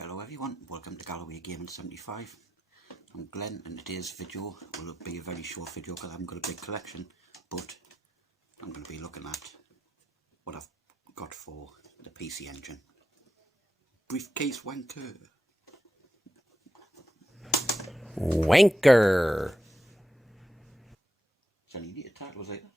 Hello everyone, welcome to Galloway Gaming 75. I'm Glenn and today's video will be a very short video because I haven't got a big collection, but I'm going to be looking at what I've got for the PC Engine. Briefcase wanker. Wanker. So you need a title like that.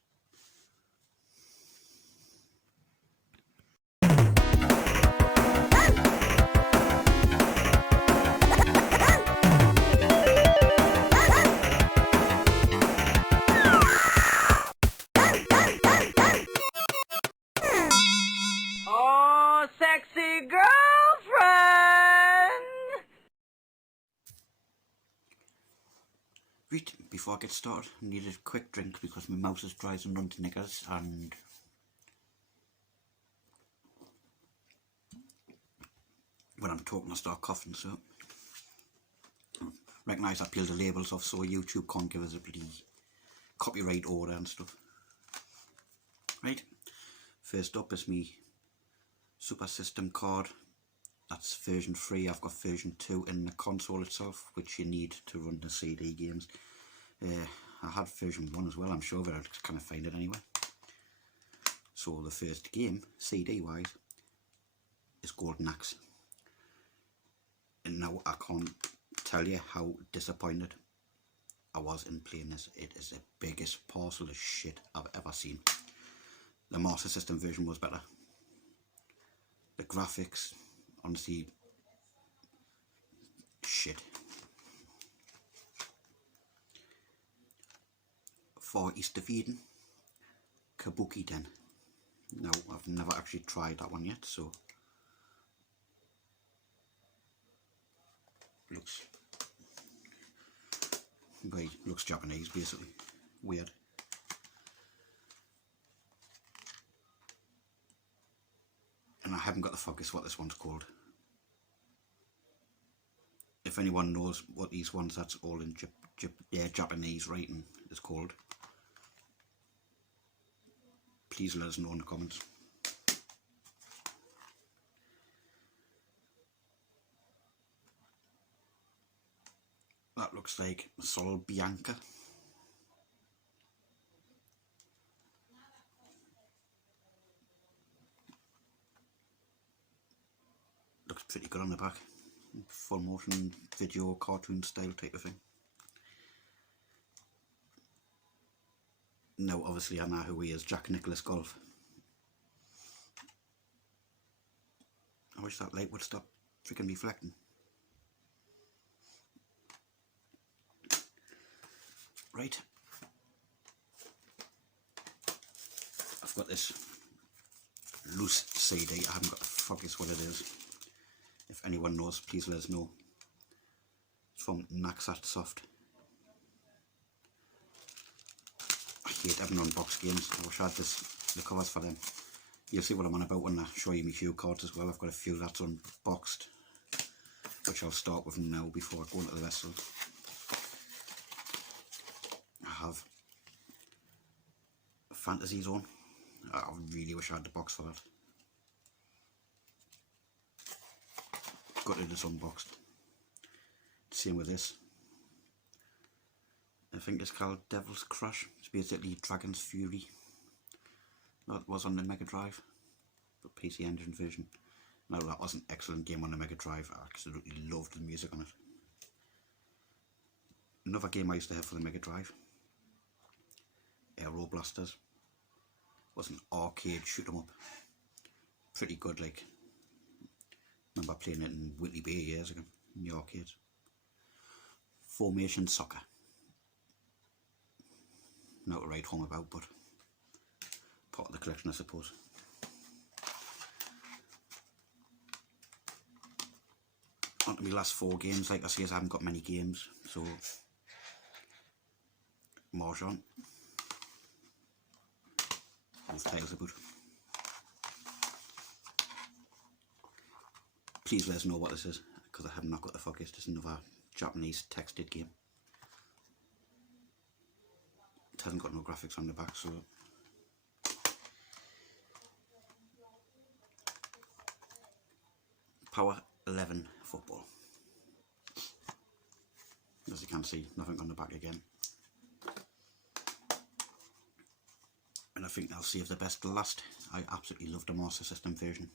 Oh, sexy girlfriend! Right, before I get started, I need a quick drink because my mouth is dry as a run to knickers and when I'm talking I start coughing, so recognise I peeled the labels off so YouTube can't give us a bloody copyright order and stuff. Right, first up is me Super System card. That's version 3. I've got version 2 in the console itself, which you need to run the CD games. I had version 1 as well, I'm sure, but I just can't find it anyway. So the first game, CD wise, is Golden Axe. And now I can't tell you how disappointed I was in playing this. It is the biggest parcel of shit I've ever seen. The Master System version was better. The graphics, honestly, shit. For East of Eden, Kabuki Den. No, I've never actually tried that one yet, so looks Japanese basically. Weird. And I haven't got the focus what this one's called. If anyone knows what these ones that's all in Japanese writing is called, please let us know in the comments. That looks like Sol Bianca. Looks pretty good on the back. Full motion video cartoon style type of thing. Now obviously I know who he is, Jack Nicklaus Golf. I wish that light would stop freaking reflecting. Right, I've got this loose CD, I haven't got the fuck is what it is. If anyone knows, please let us know. It's from Naxat Soft. I hate having unboxed games. I wish I had the covers for them. You'll see what I'm on about when I show you my few cards as well. I've got a few that's unboxed, which I'll start with now before I go into the rest of it. I have Fantasy Zone. I really wish I had the box for that. Got it as unboxed. Same with this. I think it's called Devil's Crush. It's basically Dragon's Fury. That was on the Mega Drive, the PC Engine version. Now that was an excellent game on the Mega Drive. I absolutely loved the music on it. Another game I used to have for the Mega Drive, Aero Blasters, was an arcade shoot 'em up. Pretty good, like. Remember playing it in Whitley Bay years ago in the arcades. Formation Soccer. Not to write home about, but part of the collection, I suppose. On to my last 4 games. Like I say, I haven't got many games, so Mahjong. Both titles are good. Please let us know what this is, because I have not got the fuck. It's just another Japanese texted game. It hasn't got no graphics on the back, so Power 11 football. As you can see, nothing on the back again. And I think I'll save the best to last. I absolutely love the Master System version,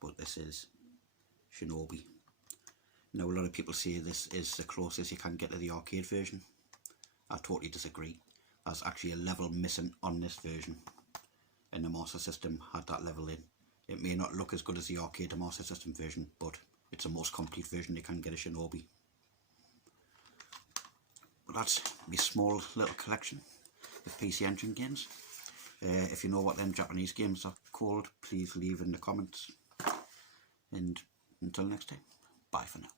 but this is Shinobi. Now a lot of people say this is the closest you can get to the arcade version. I totally disagree. There's actually a level missing on this version, and the Master System had that level in. It may not look as good as the arcade Master System version, but it's the most complete version you can get of Shinobi. But that's my small little collection of PC Engine games. If you know what them Japanese games are called, please leave in the comments. And until next time, bye for now.